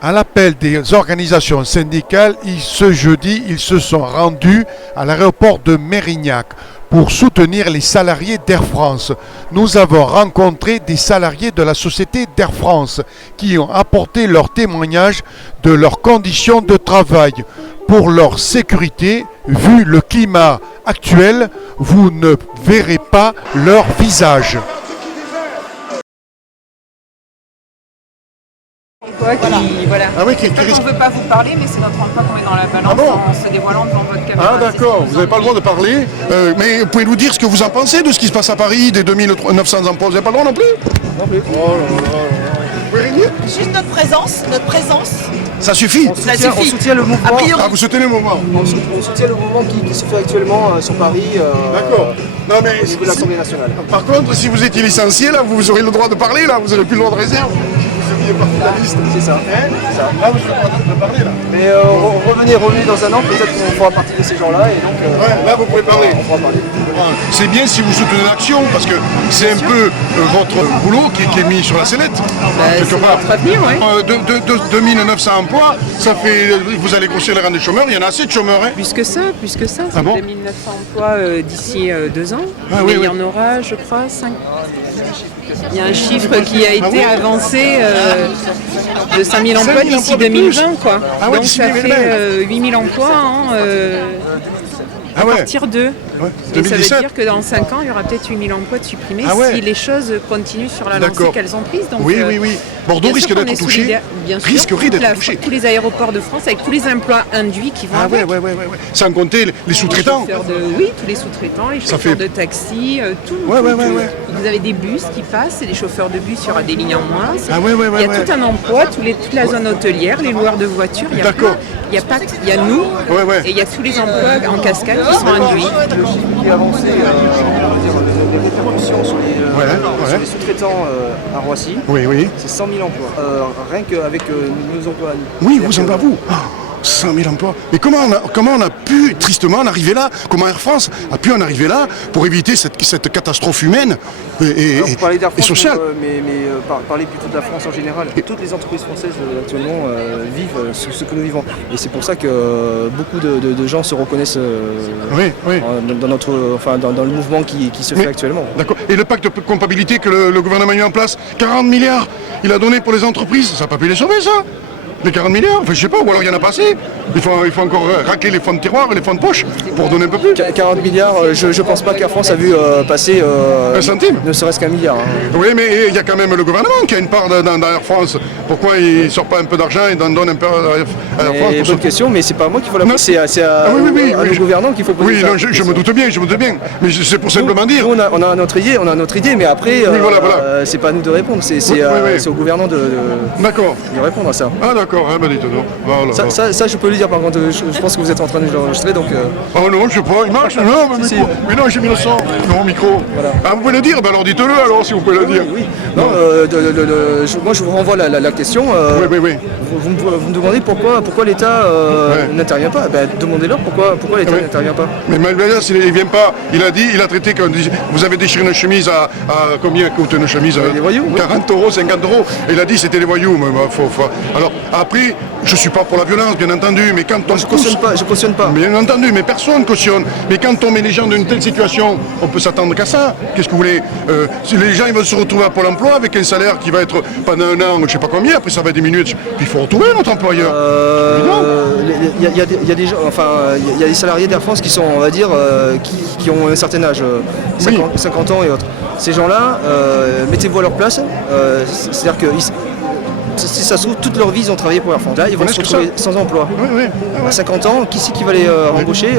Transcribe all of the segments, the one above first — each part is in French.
À l'appel des organisations syndicales, ce jeudi, ils se sont rendus à l'aéroport de Mérignac pour soutenir les salariés d'Air France. Nous avons rencontré des salariés de la société d'Air France qui ont apporté leur témoignage de leurs conditions de travail. Pour leur sécurité, vu le climat actuel, vous ne verrez pas leur visage. Voilà. Ah oui, On ne veut pas vous parler, mais c'est notre emploi qu'on met dans la balance en se dévoilant devant votre caméra. Ah d'accord, vous n'avez pas le droit de parler. Mais pouvez nous dire ce que vous en pensez de ce qui se passe à Paris, des 2900 emplois? Vous n'avez pas le droit non plus? Non plus. Oh là là. Vous pouvez rien dire? Juste notre présence. Ça suffit. On soutient le mouvement. Ah, vous soutenez le mouvement? On soutient le mouvement qui se fait actuellement sur Paris. D'accord. Non mais au niveau de l'Assemblée nationale. Par contre, si vous étiez licencié, là, vous aurez le droit de parler, là, vous n'aurez plus le droit de réserve. Vous aviez pas fait la liste. C'est ça. Hein? C'est ça. Là, vous avez le droit de parler, là. Mais revenez dans un an, peut-être qu'on fera partie de ces gens-là. Et donc, ouais, là, vous pouvez parler. On pourra parler. C'est bien si vous soutenez l'action, parce que c'est un peu votre boulot qui est mis sur la sellette. C'est notre avenir, oui. 2900 emplois, ça fait, vous allez grossir les rangs des chômeurs, il y en a assez de chômeurs. Hein. Plus que ça, c'est bon 2900 emplois d'ici 2 ans. Ah, mais oui, il y en aura, je crois, 5. Il y a un chiffre qui a été avancé de 5000 emplois d'ici 2020, quoi. Ah ouais, donc ça fait 8000 emplois à partir d'eux. Ouais. Et ça 2017. veut dire que dans 5 ans, il y aura peut-être 8000 emplois de supprimés si les choses continuent sur la lancée qu'elles ont prise. Donc, oui. Bordeaux risque d'être touché. Risquerait d'être touché. Tous les aéroports de France avec tous les emplois induits qui vont avec. Ouais. Sans compter les sous-traitants. Oui, tous les sous-traitants, les chauffeurs de taxi, tout. Vous avez des bus qui passent, et les chauffeurs de bus, il y aura des lignes en moins. Il y a tout un emploi, toute la zone hôtelière, les loueurs de voitures. Il y a nous, et il y a tous les emplois en cascade qui sont induits. Qui est avancé, on va dire, des répercussions sur les sous-traitants à Roissy. Oui. C'est 100 000 emplois. Rien qu'avec nos emplois à nous. Oui, vos emplois à vous. 100 000 emplois. Mais comment on a pu tristement en arriver là? Comment Air France a pu en arriver là pour éviter cette catastrophe humaine et sociale? Parler plutôt de la France en général. Toutes les entreprises françaises actuellement vivent ce que nous vivons. Et c'est pour ça que beaucoup de gens se reconnaissent dans le mouvement qui se fait actuellement. D'accord. Et le pacte de comptabilité que le gouvernement a mis en place, 40 milliards, il a donné pour les entreprises, ça n'a pas pu les sauver, ça? Les 40 milliards, enfin je sais pas, ou alors il y en a pas assez. Il faut encore racler les fonds de tiroir et les fonds de poche pour donner un peu plus. 40 milliards, je pense pas qu'Air France a vu passer un centime. Ne serait-ce qu'un milliard. Oui, mais il y a quand même le gouvernement qui a une part dans Air France. Pourquoi il ne sort pas un peu d'argent et en donne un peu à Air France? Bonne question, mais c'est pas moi qu'il faut la poser, c'est à nos gouvernants qu'il faut poser. Oui, je me doute bien. Mais c'est pour simplement dire. Nous, on a notre idée, mais après, c'est pas à nous de répondre, c'est au gouvernant de répondre à ça. Ah d'accord, dites-nous. Voilà. Ça, je peux le dire par contre, je pense que vous êtes en train de l'enregistrer donc. Oh non, je sais pas, il marche, non, mais non, j'ai mis le son, mon micro. Voilà. Ah, vous pouvez le dire, alors dites-le alors si vous pouvez le dire. Oui. Non, moi je vous renvoie la question. Oui. Vous me demandez pourquoi l'État n'intervient pas. Demandez-leur pourquoi l'État n'intervient pas. Mais Malveillance, il vient pas, il a traité que vous avez déchiré une chemise à combien coûte une chemise? Des voyous, 40 €, 50 €. Et il a dit c'était des voyous. Mais alors après, je suis pas pour la violence, bien entendu, mais quand on je cautionne pas. Bien entendu, mais personne cautionne. Mais quand on met les gens dans une telle situation, on peut s'attendre qu'à ça. Qu'est-ce que vous voulez? Si les gens ils vont se retrouver à Pôle emploi avec un salaire qui va être pendant un an, je sais pas combien, après ça va diminuer. Puis il faut retrouver notre employeur. Il y a des gens, il y a des salariés d'Air France qui sont, on va dire, qui ont un certain âge, 50 ans et autres. Ces gens-là, mettez-vous à leur place. C'est-à-dire que si ça se trouve, toute leur vie, ils ont travaillé pour Air France. Là, ils vont se retrouver sans emploi. À 50 ans, qui c'est qui va les embaucher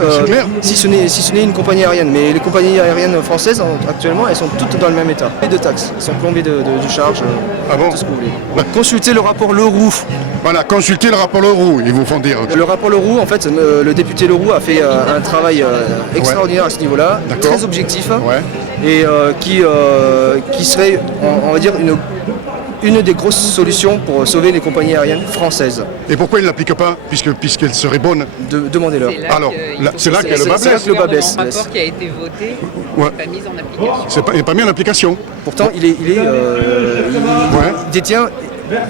si ce n'est une compagnie aérienne. Mais les compagnies aériennes françaises, actuellement, elles sont toutes dans le même état. Et de taxes, elles sont plombées de charges, tout ce que vous voulez. Consultez le rapport Leroux. Voilà, consultez le rapport Leroux, ils vous font dire. Le rapport Leroux, en fait, le député Leroux a fait un travail extraordinaire à ce niveau-là, très objectif, et qui serait, on va dire, une des grosses solutions pour sauver les compagnies aériennes françaises. Et pourquoi ils ne l'appliquent pas, puisqu'elle serait bonne? Demandez-leur. Alors, c'est là que le bas blesse. Le rapport qui a été voté n'est pas mis en application. Il n'est pas mis en application. Pourtant, il détient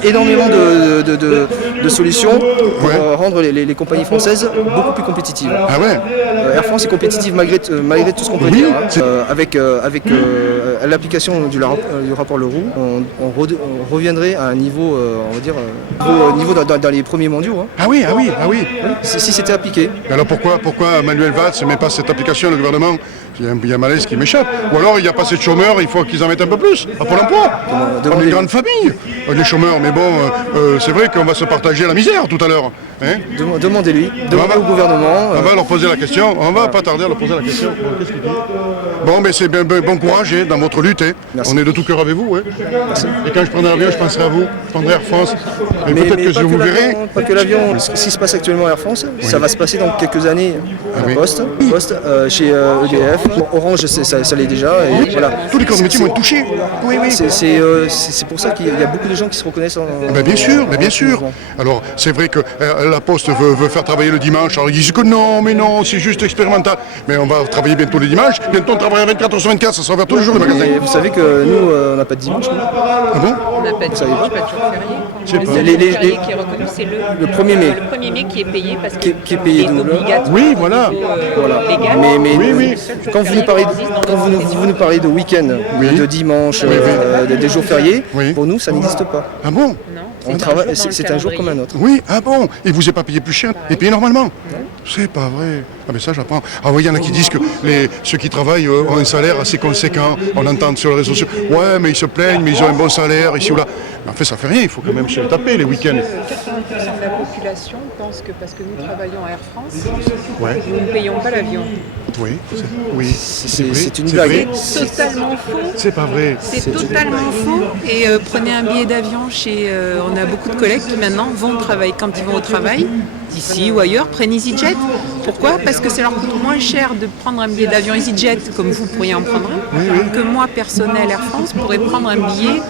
énormément de solutions pour rendre les compagnies françaises beaucoup plus compétitives. Ah ouais. Air France est compétitive malgré tout ce qu'on peut dire. Avec l'application du rapport Leroux, on reviendrait à un niveau, on va dire, niveau dans les premiers mondiaux. Ah oui. Si c'était appliqué. Alors pourquoi Manuel Valls ne met pas cette application, le gouvernement? Il y a un malaise qui m'échappe. Ou alors il n'y a pas assez de chômeurs, il faut qu'ils en mettent un peu plus à Pôle emploi. On est une grande famille, les chômeurs, mais bon, c'est vrai qu'on va se partager la misère tout à l'heure. Hein? Demandez-lui au gouvernement. On va leur poser la question, on va pas tarder à leur poser la question. Qu'est-ce qu'il dit? Bon, mais c'est bon courage dans votre lutte. On est de tout cœur avec vous. Merci. Et quand je prendrai l'avion, je penserai à vous. Je prendrai Air France. Et peut-être que je vous verrai. Pas que l'avion. Ce qui se passe actuellement à Air France, ça va se passer dans quelques années à Poste, chez EDF. Orange, ça l'est déjà. Et voilà. Tous les corps de métier vont être touchés. Oui. C'est pour ça qu'il y a beaucoup de gens qui se reconnaissent en... Bien sûr. Alors, c'est vrai que la Poste veut faire travailler le dimanche. Alors, ils disent que non, c'est juste expérimental. Mais on va travailler bientôt les dimanches. Bientôt, on travaillera 24 h sur 24. Ça sera ouvert tous les jours, le magasin. Vous savez que nous, on n'a pas de dimanche. Ah bon? On n'a pas de dimanche, pas de jour férié. Je sais Le pas. seul jour férié qui est reconnu, c'est le 1er mai. Le 1er mai qui est payé parce Qui est payé est double. obligatoire. Oui, voilà. Légal. Oui. Quand vous nous parlez de week-end, de dimanche, des jours fériés, pour nous, ça n'existe pas. Ah bon? Non, On travaille, c'est un jour comme un autre. Oui, ah bon? Et vous n'êtes pas payé plus cher? Et payé normalement? C'est pas vrai. Ah mais ça j'apprends. Ah oui, il y en a qui disent que ceux qui travaillent ont un salaire assez conséquent. On entend sur les réseaux sociaux. Ouais, mais ils se plaignent, mais ils ont un bon salaire ici ou là. Mais en fait, ça fait rien. Il faut quand même se taper les week-ends. 80% de la population pense que parce que nous travaillons à Air France, nous ne payons pas l'avion. Oui. C'est une blague. C'est totalement faux. C'est pas vrai. C'est totalement faux. Et prenez un billet d'avion chez... on a beaucoup de collègues qui maintenant vont travailler. Quand ils vont au travail, d'ici ou ailleurs, prennent EasyJet. Pourquoi? Parce que ça leur coûte moins cher de prendre un billet d'avion EasyJet, comme vous pourriez en prendre un, que moi, personnel Air France, pourrais prendre un billet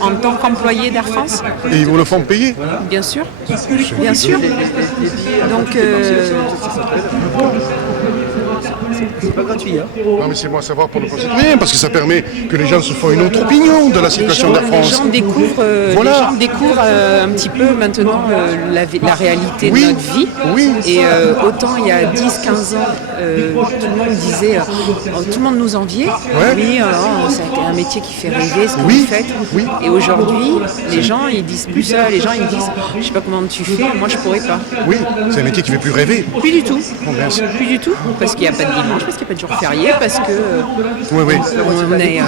en tant qu'employé d'Air France. Et ils vous le font payer? Bien sûr. Bien sûr. Donc... C'est pas gratuit. Non mais c'est bon à savoir pour nos concitoyens parce que ça permet que les gens se font une autre opinion de la situation d'Air France. Les gens découvrent un petit peu maintenant la réalité de notre vie. Oui. Et autant il y a 10-15 ans, tout le monde disait, tout le monde nous enviait, mais c'est un métier qui fait rêver ce que vous faites. Oui. Et aujourd'hui, les gens ils disent plus ça, les gens ils disent, je sais pas comment tu fais, moi je pourrais pas. Oui, c'est un métier qui fait plus rêver. Plus du tout. Bon, merci. Plus du tout, parce qu'il n'y a pas de dimanche, parce qu'il n'y a pas de jour férié, parce que on est,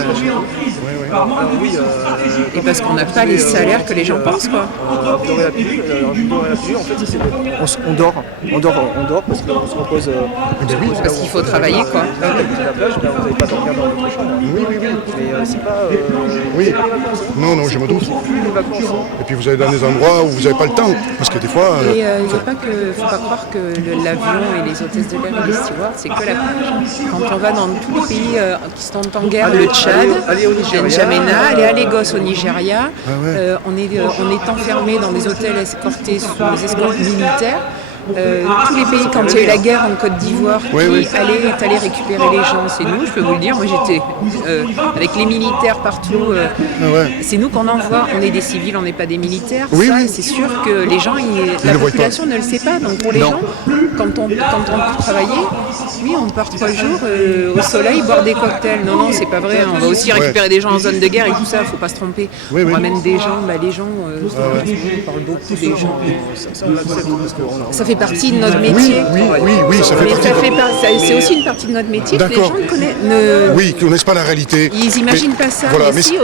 et parce qu'on n'a pas les salaires que les gens pensent, quoi. On dort parce qu'on se repose. Parce qu'il faut travailler, quoi. La plage, vous n'avez pas dormir dans votre chambre. Oui. Mais c'est pas. Oui. Non, je me doute. Et puis vous allez dans des endroits où vous n'avez pas le temps, parce que des fois. Et il ne faut pas croire que l'avion et les hôtesses de l'air et les stewards, c'est que la plage. Quand on va dans tous les pays qui sont en guerre, le Tchad, N'Djamena, aller à Lagos au Nigeria, on est enfermé dans des hôtels escortés sous des escortes militaires. Tous les pays, quand il y a eu la guerre en Côte d'Ivoire, qui est allé récupérer les gens, c'est nous, je peux vous le dire. Moi j'étais avec les militaires partout. C'est nous qu'on envoie. On est des civils, on n'est pas des militaires. C'est sûr que les gens, la population ne le sait pas. Donc pour les gens, quand on peut travailler, on part 3 jours au soleil boire des cocktails. Non, c'est pas vrai. On va aussi récupérer des gens en zone de guerre et tout ça. Faut pas se tromper. On ramène des gens. Les gens, on parle beaucoup des gens. Ça fait partie de notre métier. Oui, ça fait partie. C'est aussi une partie de notre métier que les gens ne connaissent pas la réalité. Ils n'imaginent pas ça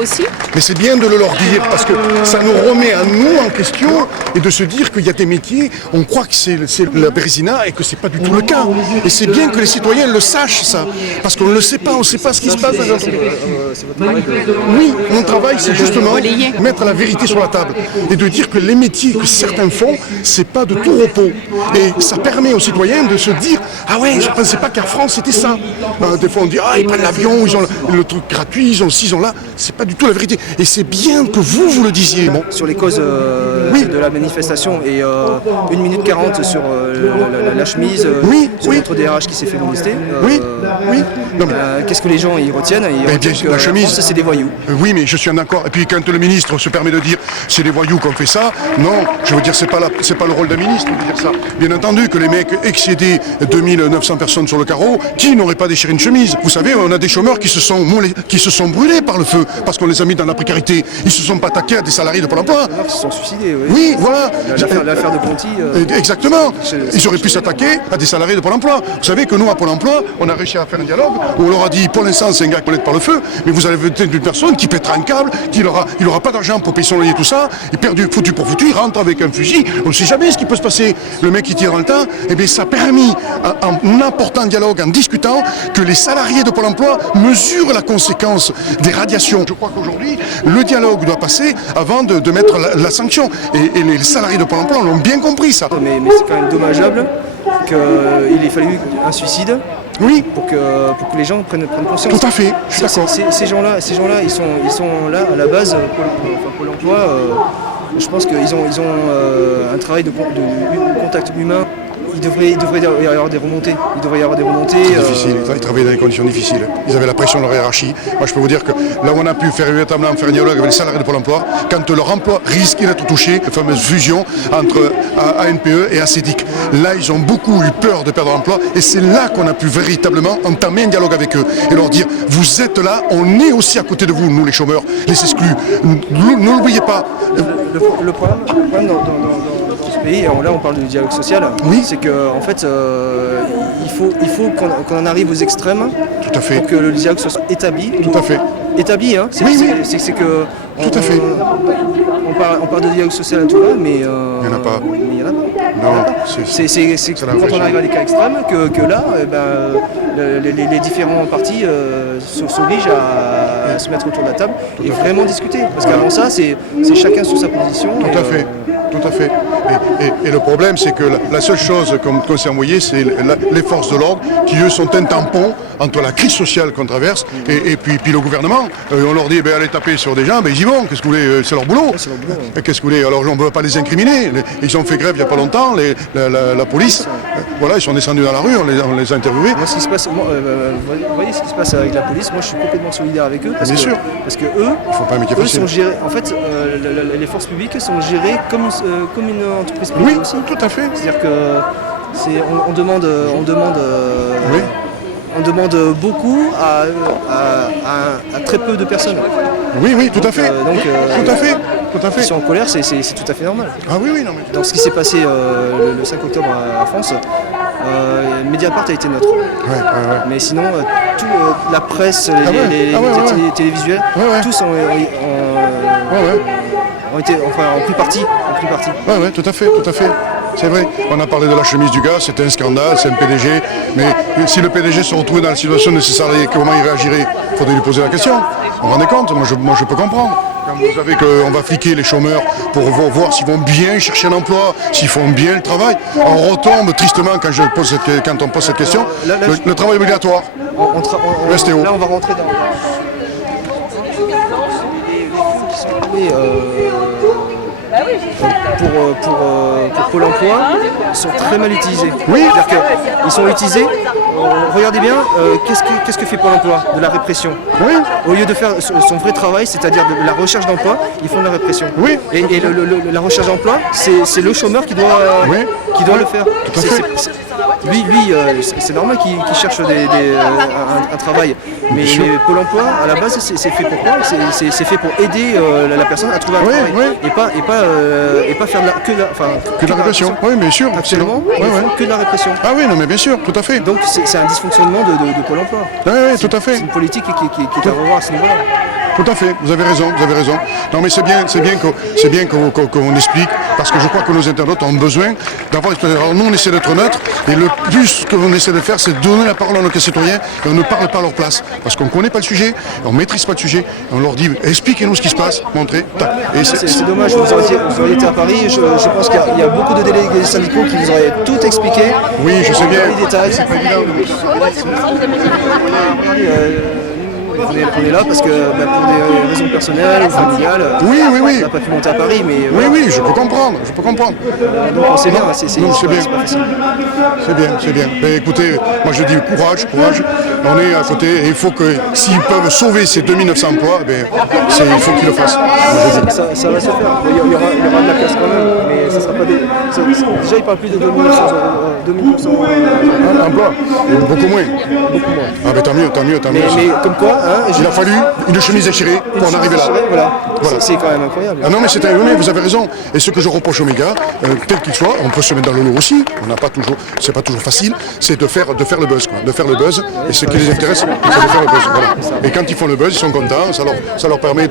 aussi. Mais c'est bien de le leur dire parce que ça nous remet à nous en question et de se dire qu'il y a des métiers, on croit que c'est la Bérésina et que c'est pas du tout le cas. Et c'est bien que les citoyens le sachent ça, parce qu'on ne le sait pas, on ne sait pas ce qui se passe dans notre... Oui, mon travail c'est justement mettre la vérité sur la table et de dire que les métiers que certains font, c'est pas de tout repos. Et ça permet aux citoyens de se dire ah ouais, je ne pensais pas qu'Air France c'était ça. Des fois on dit ah ils prennent l'avion, ils ont le truc gratuit, ils ont ci, ils ont là. C'est pas du tout la vérité. Et c'est bien que vous le disiez. Bon. Sur les causes de la manifestation et 1 minute 40 sur la chemise, sur notre DRH qui s'est fait molester. Qu'est-ce que les gens y retiennent? La chemise, c'est des voyous. Oui, mais je suis d'accord. Et puis quand le ministre se permet de dire c'est des voyous qu'on fait ça, non, je veux dire c'est pas le rôle d'un ministre de dire ça. Bien entendu que les mecs excédaient 2900 personnes sur le carreau, qui n'auraient pas déchiré une chemise? Vous savez, on a des chômeurs qui se sont brûlés par le feu parce qu'on les a mis dans la précarité. Ils se sont pas attaqués à des salariés de Pôle emploi. Ils se sont suicidés, oui. Oui, voilà. L'affaire de Conti. Exactement. Ils auraient pu s'attaquer à des salariés de Pôle emploi. Vous savez que nous, à Pôle emploi, on a réussi à faire un dialogue où on leur a dit, pour l'instant, c'est un gars qui peut par le feu, mais vous allez voter d'une personne qui pètera un câble, il aura pas d'argent pour payer son loyer, tout ça, il perd du foutu pour foutu, il rentre avec un fusil, on ne sait jamais ce qui peut se passer. Le mec qui tire dans le temps, et bien ça a permis, en apportant un dialogue, en discutant, que les salariés de Pôle emploi mesurent la conséquence des radiations. Je crois qu'aujourd'hui, le dialogue doit passer avant de mettre la sanction. Et les salariés de Pôle emploi l'ont bien compris ça. Mais c'est quand même dommageable qu'il ait fallu un suicide. Oui. Pour que les gens prennent conscience. Tout à fait, je suis d'accord. Ces gens-là, ils sont là à la base, Pôle emploi, je pense qu'ils ont un travail de contact humain. Il devrait y avoir des remontées. C'est difficile, ils travaillaient dans des conditions difficiles. Ils avaient la pression de leur hiérarchie. Moi je peux vous dire que là où on a pu faire véritablement faire un dialogue avec les salariés de Pôle emploi, quand leur emploi risquait d'être touché, la fameuse fusion entre ANPE et ACEDIC. Là ils ont beaucoup eu peur de perdre l'emploi et c'est là qu'on a pu véritablement entamer un dialogue avec eux et leur dire vous êtes là, on est aussi à côté de vous, nous les chômeurs, les exclus. Ne l'oubliez pas. Le problème dans ce pays, et là on parle de dialogue social, c'est qu'en en fait il faut qu'on en arrive aux extrêmes. Tout à fait. Pour que le dialogue soit établi. Tout à fait. Établi, hein. C'est que tout à fait. On parle de dialogue social à tout va, mais il n'y en a pas. Non, c'est quand on arrive à des cas extrêmes que là, les différents partis s'obligent à se mettre autour de la table et vraiment discuter. Parce qu'avant ça, c'est chacun sur sa position. Tout à fait. Tout à fait. Et le problème, c'est que la seule chose qu'on s'est envoyé, c'est les forces de l'ordre qui, eux, sont un tampon entre la crise sociale qu'on traverse et puis le gouvernement. On leur dit, allez taper sur des gens, ils y vont. Qu'est-ce que vous voulez? C'est leur boulot. Qu'est-ce que vous voulez? Alors, on ne peut pas les incriminer. Ils ont fait grève il n'y a pas longtemps, la police. Voilà, ils sont descendus dans la rue, on les a interviewés. Moi, ce qui se passe, vous voyez ce qui se passe avec la police, moi, je suis complètement solidaire avec eux. Parce que eux, sont gérés. En fait, les forces publiques sont gérées comme une entreprise privée aussi. Tout à fait. C'est-à-dire que on demande beaucoup à très peu de personnes. Oui, tout à fait. Tout à fait. Ils sont en colère, c'est tout à fait normal. Ah oui, non mais. Dans ce qui s'est passé le 5 octobre à France, Mediapart a été neutre. Ouais. Mais sinon, la presse, les télévisuels, tous ont pris parti. Ouais, tout à fait. C'est vrai. On a parlé de la chemise du gars, c'était un scandale, c'est un PDG. Mais si le PDG se retrouvait dans la situation de ses salariés, comment il réagirait? Il faudrait lui poser la question. Vous vous rendez compte? Moi je peux comprendre. Quand vous savez qu'on va fliquer les chômeurs pour voir s'ils vont bien chercher un emploi, s'ils font bien le travail, on retombe tristement quand on pose cette question. Le travail obligatoire. Restez haut. Là on va rentrer dans les pour Pôle emploi sont très mal utilisés. Oui. C'est-à-dire qu'ils sont utilisés, regardez bien, qu'est-ce que fait Pôle emploi? De la répression. Oui. Au lieu de faire son vrai travail, c'est-à-dire de la recherche d'emploi, ils font de la répression. Oui. Et la recherche d'emploi, c'est le chômeur qui doit le faire. Tout à fait. Lui, c'est normal qu'il cherche un travail. Mais Pôle emploi, à la base, c'est fait pour quoi? C'est fait pour aider la personne à trouver un travail. Et pas faire que de la répression. Oui, bien sûr. Absolument. Que de la répression. Ah oui, non, mais bien sûr, tout à fait. Donc c'est un dysfonctionnement de Pôle emploi. Oui, tout à fait. C'est une politique qui est à revoir à ce niveau-là. Tout à fait, vous avez raison. Non mais c'est bien qu'on explique, parce que je crois que nos internautes ont besoin d'avoir... Alors nous on essaie d'être neutre, et le plus que l'on essaie de faire, c'est de donner la parole à nos concitoyens, et on ne parle pas à leur place, parce qu'on ne connaît pas le sujet, on ne maîtrise pas le sujet, on leur dit expliquez-nous ce qui se passe, montrez. Et c'est dommage, vous auriez été à Paris, je pense qu'il y a beaucoup de délégués syndicaux qui vous auraient tout expliqué. Oui, je sais bien. Les détails, c'est pas évident. On est là parce que pour des raisons personnelles ou familiales, oui. on n'a pas pu monter à Paris, mais oui, je peux comprendre. Donc on sait bien, c'est pas facile. C'est bien. Mais écoutez, moi je dis courage. On est à côté et il faut que s'ils peuvent sauver ces 2900 emplois, il faut qu'ils le fassent. Ça va se faire. Il y aura de la place quand même, mais ça sera pas des. Déjà il parle plus de 2900 emplois. Beaucoup moins. Ah ben tant mieux. Mais comme quoi, il a fallu une chemise déchirée pour en arriver là. Voilà. C'est quand même incroyable. Ah non mais vous avez raison. Et ce que je reproche aux médias, tel qu'il soit, on peut se mettre dans le lot aussi. C'est pas toujours facile. C'est de faire le buzz, quoi. De faire le buzz. Et ce qui les intéresse, c'est de faire le buzz. Voilà. Et quand ils font le buzz, ils sont contents. Ça leur permet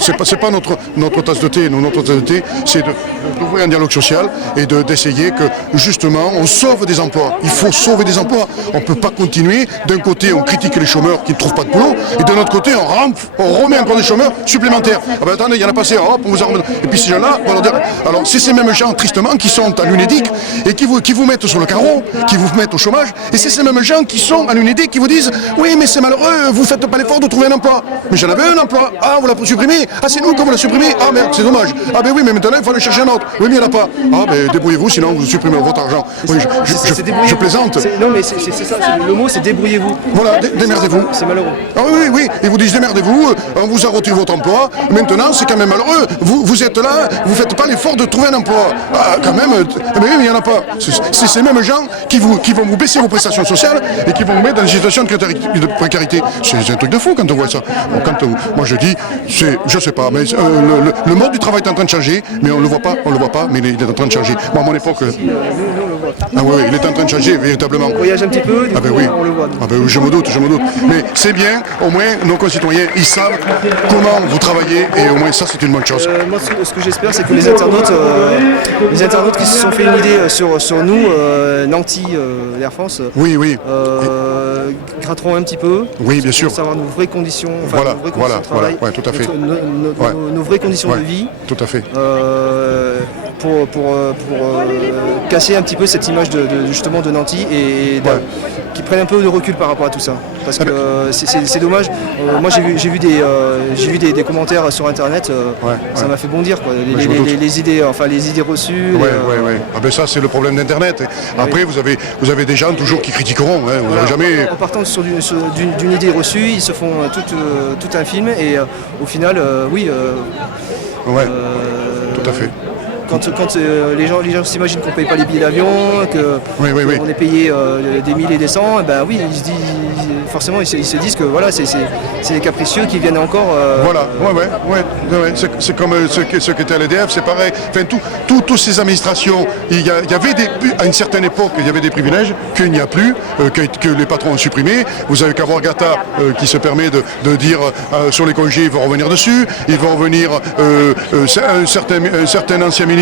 c'est pas notre tasse de thé. Notre tasse de thé, c'est d'ouvrir un dialogue social et d'essayer que justement on sauve des emplois. Il faut sauver des emplois. On ne peut pas continuer. D'un côté, on critique les chômeurs qui ne trouvent pas de boulot, et d'un autre côté, on remet encore des chômeurs supplémentaires. Ah ben attendez, il y en a passé, hop, on vous en remet. Et puis ces gens-là, alors c'est ces mêmes gens, tristement, qui sont à l'UNEDIC et qui vous mettent sur le carreau, qui vous mettent au chômage, et c'est ces mêmes gens qui sont à l'UNEDIC qui vous disent oui, mais c'est malheureux, vous ne faites pas l'effort de trouver un emploi. Mais j'en avais un emploi, ah, vous l'avez supprimé, ah, c'est nous qui vous l'a supprimé, ah merde, c'est dommage. Ah ben oui, mais maintenant il faut aller chercher un autre. Oui, mais il n'y en a pas. Ah ben débrouillez-vous, sinon vous supprimez votre argent. Oui, je plaisante. Non, mais c'est ça, le mot c'est débrouillez-vous. Voilà, démerdez-vous. C'est malheureux. Ah oui, ils vous disent démerdez-vous, on vous a retiré votre emploi, maintenant c'est quand même malheureux, vous êtes là, vous ne faites pas l'effort de trouver un emploi. Ah, quand même, mais oui, mais il n'y en a pas. C'est ces mêmes gens qui vont vous baisser vos prestations sociales et qui vont vous mettre dans une situation de précarité. C'est un truc de fou quand on voit ça. Moi je dis, je sais pas, mais le mode du travail est en train de changer, mais on ne le voit pas, mais il est en train de changer. Moi, à mon époque... Ah oui, il est en train de changer, véritablement. On voyage un petit peu, ah ben oui. On le voit. Ah ben, je me doute. Mais c'est bien, au moins, nos concitoyens, ils savent comment vous travaillez, et au moins ça, c'est une bonne chose. Moi, ce que j'espère, c'est que les internautes qui se sont fait une idée sur nous, Nanty, Air France, gratteront un petit peu. Oui, bien sûr. Pour savoir nos vraies conditions, de travail, tout à fait. Nos vraies conditions de vie. Tout à fait. Pour casser un petit peu cette image justement de Nanty et qui prennent un peu de recul par rapport à tout ça. Parce que c'est dommage. Moi j'ai vu des commentaires sur internet, ça m'a fait bondir quoi. Les idées reçues. Ah ben ça c'est le problème d'internet. Après vous avez des gens toujours qui critiqueront. Vous n'aurez jamais. En partant d'une idée reçue, ils se font tout un film et au final tout à fait. Quand les gens s'imaginent qu'on ne paye pas les billets d'avion, qu'on est payé des milliers et des cents, forcément ils se disent que voilà, c'est les capricieux qui viennent encore. C'est comme ce qu'était à l'EDF, c'est pareil. Enfin, toutes ces administrations, il y avait à une certaine époque, il y avait des privilèges qu'il n'y a plus, que les patrons ont supprimés. Vous avez qu'à voir Gattaz qui se permet de dire sur les congés, il va revenir dessus, il va revenir un certain ancien ministre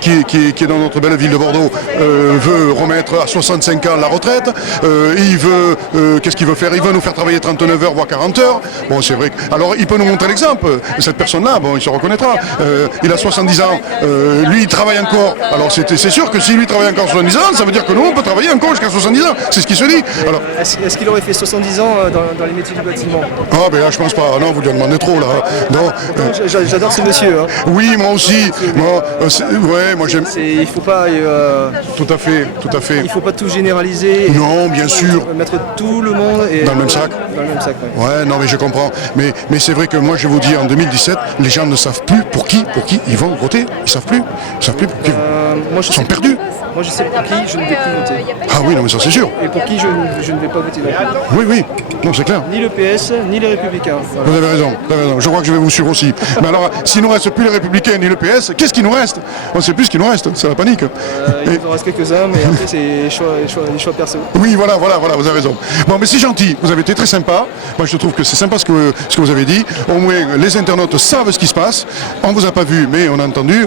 qui est dans notre belle ville de Bordeaux veut remettre à 65 ans la retraite, il veut qu'est-ce qu'il veut faire? Il veut nous faire travailler 39 heures voire 40 heures. Bon, c'est vrai. Alors il peut nous montrer l'exemple. Cette personne-là, bon, il se reconnaîtra. Il a 70 ans, lui il travaille encore. Alors c'est sûr que si lui travaille encore 70 ans, ça veut dire que nous on peut travailler encore jusqu'à 70 ans. C'est ce qui se dit. Alors, est-ce qu'il aurait fait 70 ans dans les métiers du bâtiment? Ah ben là je pense pas. Non, vous lui en demandez trop là. Non. J'adore ce monsieur. Hein. Oui, moi aussi. Moi j'aime. Il faut pas. Tout à fait. Il faut pas tout généraliser. Non, bien sûr. Mettre tout le monde dans le même sac. Ouais, non mais je comprends. Mais c'est vrai que moi je vous dis en 2017, les gens ne savent plus pour qui ils vont voter. Ils savent plus pour qui. Ils sont perdus. Moi je sais pour qui je ne vais plus voter. Ah oui, non mais ça c'est sûr. Et pour qui je ne vais pas voter non plus. Oui, non c'est clair. Ni le PS, ni les Républicains. Voilà. Vous avez raison. Je crois que je vais vous suivre aussi. Mais alors, s'il ne nous reste plus les Républicains ni le PS, qu'est-ce qui nous reste? On ne sait plus ce qu'il nous reste, c'est la panique. Il nous en reste quelques-uns, mais après c'est les choix perso. Oui, voilà, vous avez raison. Bon, mais c'est gentil, vous avez été très sympa. Moi, je trouve que c'est sympa ce que vous avez dit. Au moins, les internautes savent ce qui se passe. On ne vous a pas vu, mais on a entendu.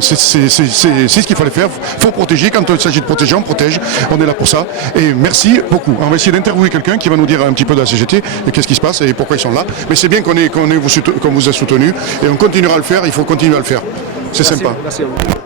C'est ce qu'il fallait faire. Il faut protéger. Quand il s'agit de protéger, on protège. On est là pour ça. Et merci beaucoup. On va essayer d'interviewer quelqu'un qui va nous dire un petit peu de la CGT et qu'est-ce qui se passe et pourquoi ils sont là. Mais c'est bien qu'on vous a soutenu et on continuera à le faire. Il faut continuer à le faire. C'est sympa. Merci à vous.